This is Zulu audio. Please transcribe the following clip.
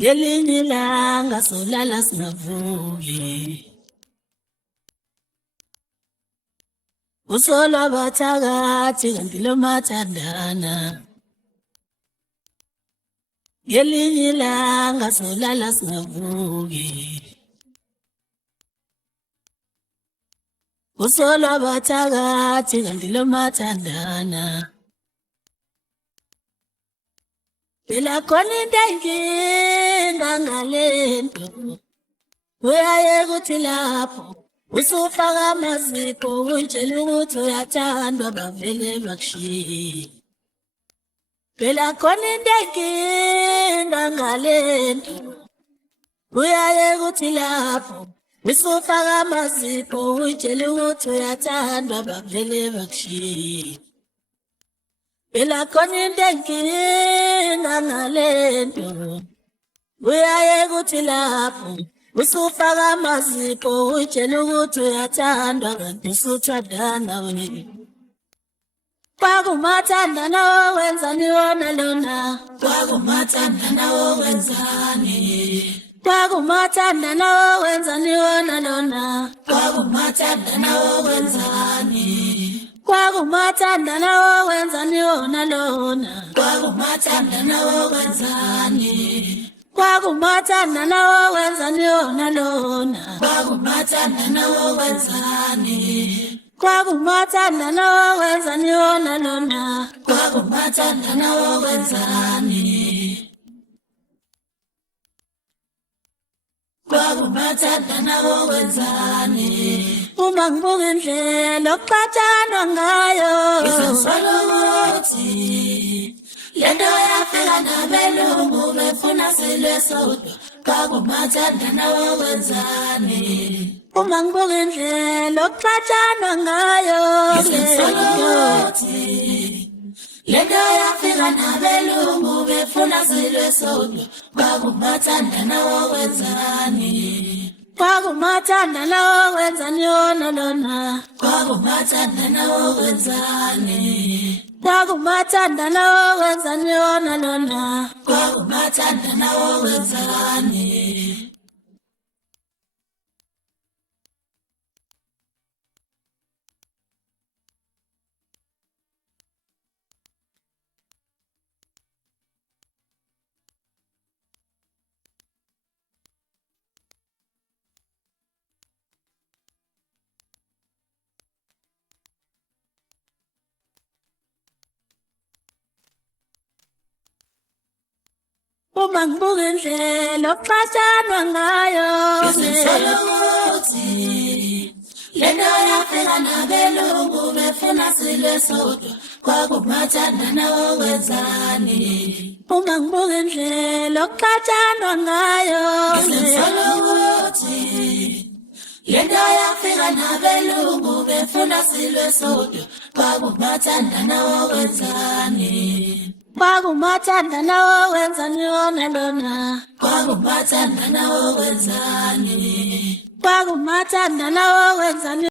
Ngelinye ilanga solala singavuki, usolwa bathakathi kanti lo mathandana. Ngelinye ilanga solala singavuki, usolwa bathakathi kanti lo mathandana. Phela khona into ayinkinga ngalento, uyayeka uthi lapho usufaka amazipho utshela ukuthi uyathandwa bavele bakushiye. Phela khona into ayinkinga ngalento, uyayeka uthi lapho usufaka amazipho utshela ukuthi uyathandwa bavele bakushiye. Phela khona into ayinkinga ngalento, uyayeka uthi lapho usufaka amazipho utshela ukuthi uyathandwa kanti usuthandana wena. Kwakumathandana wokwenzani wona lona, kwakumathandana wokwenzani, kwakumathandana wokwenzani wona lona, kwakumathandana wokwenzani, kwakumathandana wokwenzani wona lona, kwakumathandana wokwenzani, kwakumathandana wokwenzani wona lona, kwakumathandana wokwenzani, kwakumathandana wokwenzani wona lona, kwakumathandana wokwenzani, kwakumathandana wokwenzani. Uma ngibuka indlela okuqathanwa ngayo, ngizosola ukuthi lento yafika nabelungu befuna silwe sodwa, kwakumathandana wokwenzani. Uma ngibuka indlela okuqathanwa ngayo, ngizosola ukuthi lento yafika nabelungu befuna silwe sodwa, kwakumathandana wokwenzani. Kwakumathandana wokwenzani wona lona, kwakumathandana wokwenzani, kwakumathandana wokwenzani wona lona, kwakumathandana wokwenzani. Uma ngibuka indlela okuqathanwa ngayo, ngizosola ukuthi lento yafika nabelungu befuna silwe sodwa, kwakumathandana wokwenzani. Uma ngibuka indlela okuqathanwa ngayo, ngizosola ukuthi lento yafika nabelungu befuna silwe sodwa, kwakumathandana wokwenzani. Kwakumathandana wokwenzani wona lona, kwakumathandana wokwenzani, kwakumathandana wokwenzani.